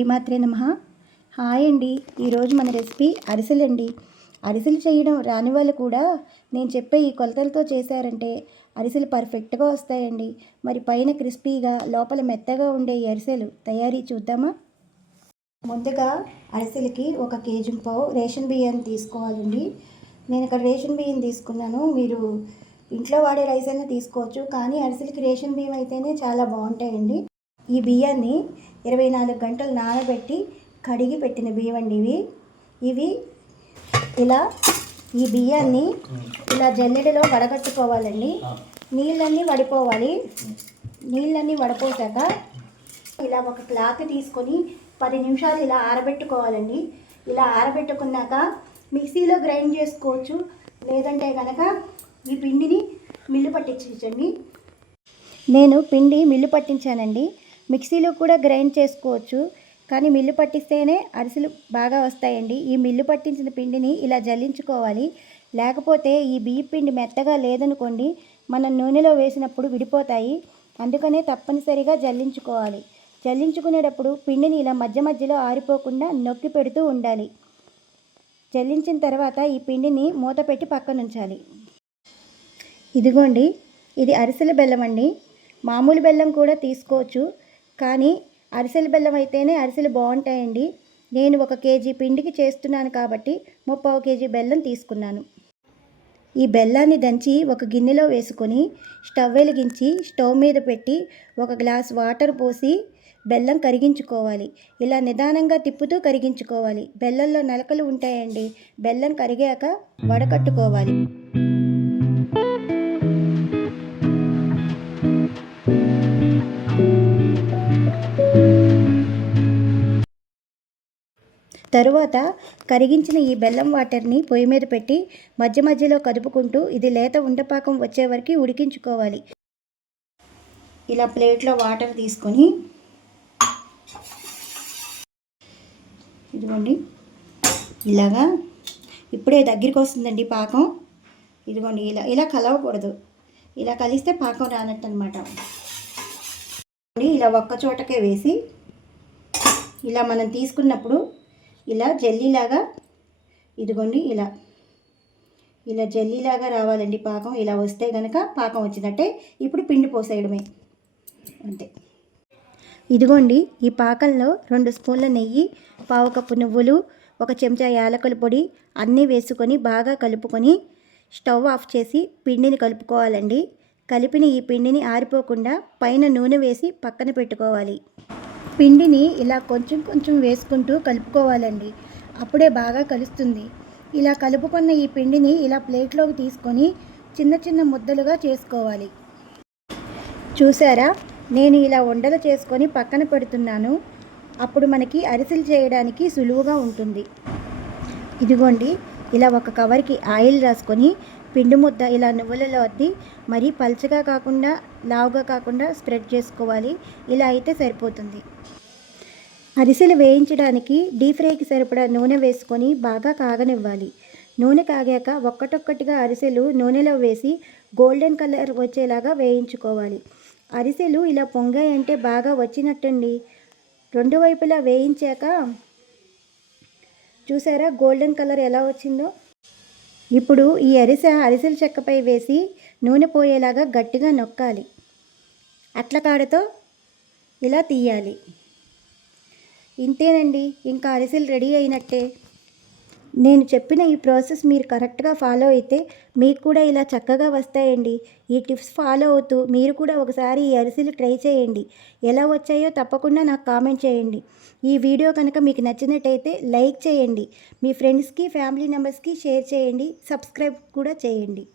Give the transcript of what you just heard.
శ్రీమాత్రే నమః. హాయ్ అండి. ఈరోజు మన రెసిపీ అరిసెలండి. అరిసెలు చేయడం రాని వాళ్ళు కూడా నేను చెప్పే ఈ కొలతలతో చేశారంటే అరిసెలు పర్ఫెక్ట్గా వస్తాయండి. మరి పైన క్రిస్పీగా లోపల మెత్తగా ఉండే ఈ అరిసెలు తయారీ చూద్దామా? ముందుగా అరిసెలకి 1 కేజీ పావు రేషన్ బియ్యాన్ని తీసుకోవాలండి. నేను ఇక్కడ రేషన్ బియ్యం తీసుకున్నాను. మీరు ఇంట్లో వాడే రైస్ అయినా తీసుకోవచ్చు, కానీ అరిసెలకి రేషన్ బియ్యం అయితేనే చాలా బాగుంటాయండి. ఈ బియ్యాన్ని 24 గంటలు నానబెట్టి కడిగి పెట్టిన బియ్యం అండి ఇవి ఇలా ఈ బియ్యాన్ని ఇలా జల్లెడలో వడగట్టుకోవాలండి. నీళ్ళన్నీ వడిపోవాలి. నీళ్ళన్నీ వడపోసాక ఇలా ఒక క్లాత్ తీసుకొని 10 నిమిషాలు ఇలా ఆరబెట్టుకోవాలండి. ఇలా ఆరబెట్టుకున్నాక మిక్సీలో గ్రైండ్ చేసుకోవచ్చు, లేదంటే కనుక ఈ పిండిని మిల్లు పట్టించండి. నేను పిండి మిల్లు పట్టించానండి. మిక్సీలో కూడా గ్రైండ్ చేసుకోవచ్చు, కానీ మిల్లు పట్టిస్తేనే అరిసెలు బాగా వస్తాయండి. ఈ మిల్లు పట్టించిన పిండిని ఇలా జల్లించుకోవాలి. లేకపోతే ఈ బియ్య పిండి మెత్తగా లేదనుకోండి, మనం నూనెలో వేసినప్పుడు విడిపోతాయి. అందుకనే తప్పనిసరిగా జల్లించుకోవాలి. జల్లించుకునేటప్పుడు పిండిని ఇలా మధ్య మధ్యలో ఆరిపోకుండా నొక్కి పెడుతూ ఉండాలి. జల్లించిన తర్వాత ఈ పిండిని మూత పెట్టి పక్కన ఉంచాలి. ఇదిగోండి, ఇది అరిసెల బెల్లం అండి. మామూలు బెల్లం కూడా తీసుకోవచ్చు, కానీ అరిసెల బెల్లం అయితేనే అరిసెలు బాగుంటాయండి. నేను 1 కేజీ పిండికి చేస్తున్నాను కాబట్టి 3/4 కేజీ బెల్లం తీసుకున్నాను. ఈ బెల్లాన్ని దంచి ఒక గిన్నెలో వేసుకొని స్టవ్ వెలిగించి స్టవ్ మీద పెట్టి 1 గ్లాస్ వాటర్ పోసి బెల్లం కరిగించుకోవాలి. ఇలా నిదానంగా తిప్పుతూ కరిగించుకోవాలి. బెల్లంలో నలకలు ఉంటాయండి. బెల్లం కరిగాక వడకట్టుకోవాలి. తరువాత కరిగించిన ఈ బెల్లం వాటర్ని పొయ్యి మీద పెట్టి మధ్య మధ్యలో కదుపుకుంటూ ఇది లేత ఉండపాకం వచ్చే వరకు ఉడికించుకోవాలి. ఇలా ప్లేట్లో వాటర్ తీసుకొని ఇదిగోండి, ఇలాగా ఇప్పుడే దగ్గరికి వస్తుందండి పాకం. ఇదిగోండి, ఇలా కలవకూడదు. ఇలా కలిస్తే పాకం రానట్టు అనమాట. ఇలా ఒక్క చోటకే వేసి ఇలా మనం తీసుకున్నప్పుడు ఇలా జల్లీలాగా, ఇదిగోండి ఇలా జల్లీలాగా రావాలండి పాకం. ఇలా వస్తే కనుక పాకం వచ్చినట్టే. ఇప్పుడు పిండి పోసేయడమే, అంతే. ఇదిగోండి, ఈ పాకంలో 2 స్పూన్ల నెయ్యి, 1/4 కప్పు నువ్వులు, 1 చెంచా యాలకుల పొడి అన్నీ వేసుకొని బాగా కలుపుకొని స్టవ్ ఆఫ్ చేసి పిండిని కలుపుకోవాలండి. కలిపిన ఈ పిండిని ఆరిపోకుండా పైన నూనె వేసి పక్కన పెట్టుకోవాలి. పిండిని ఇలా కొంచెం కొంచెం వేసుకుంటూ కలుపుకోవాలండి. అప్పుడే బాగా కలుస్తుంది. ఇలా కలుపుకున్న ఈ పిండిని ఇలా ప్లేట్లోకి తీసుకొని చిన్న చిన్న ముద్దలుగా చేసుకోవాలి. చూసారా, నేను ఇలా ఉండలు చేసుకొని పక్కన పెడుతున్నాను. అప్పుడు మనకి అరిసెలు చేయడానికి సులువుగా ఉంటుంది. ఇదిగోండి, ఇలా ఒక కవర్కి ఆయిల్ రాసుకొని పిండి ముద్ద ఇలా నువ్వులలో అద్ది మరీ పల్చగా కాకుండా లావుగా కాకుండా స్ప్రెడ్ చేసుకోవాలి. ఇలా అయితే సరిపోతుంది. అరిసెలు వేయించడానికి డీప్ ఫ్రైకి సరిపడా నూనె వేసుకొని బాగా కాగనివ్వాలి. నూనె కాగాక ఒక్కటొక్కటిగా అరిసెలు నూనెలో వేసి గోల్డెన్ కలర్ వచ్చేలాగా వేయించుకోవాలి. అరిసెలు ఇలా పొంగాయంటే బాగా వచ్చినట్టండి. 2 వైపులా వేయించాక చూసారా గోల్డెన్ కలర్ ఎలా వచ్చిందో. ఇప్పుడు ఈ అరిసెల చెక్కపై వేసి నూనె పోయేలాగా గట్టిగా నొక్కాలి. అట్లకాడతో ఇలా తీయాలి. ఇంతేనండి, ఇంకా అరిసెలు రెడీ అయినట్టే. నేను చెప్పిన ఈ ప్రాసెస్ మీరు కరెక్ట్గా ఫాలో అయితే మీకు కూడా ఇలా చక్కగా వస్తాయండి. ఈ టిప్స్ ఫాలో అవుతూ మీరు కూడా ఒకసారి ఈ అరిసెలు ట్రై చేయండి. ఎలా వచ్చాయో తప్పకుండా నాకు కామెంట్ చేయండి. ఈ వీడియో కనుక మీకు నచ్చినట్టయితే లైక్ చేయండి. మీ ఫ్రెండ్స్కి, ఫ్యామిలీ మెంబర్స్కి షేర్ చేయండి. సబ్స్క్రైబ్ కూడా చేయండి.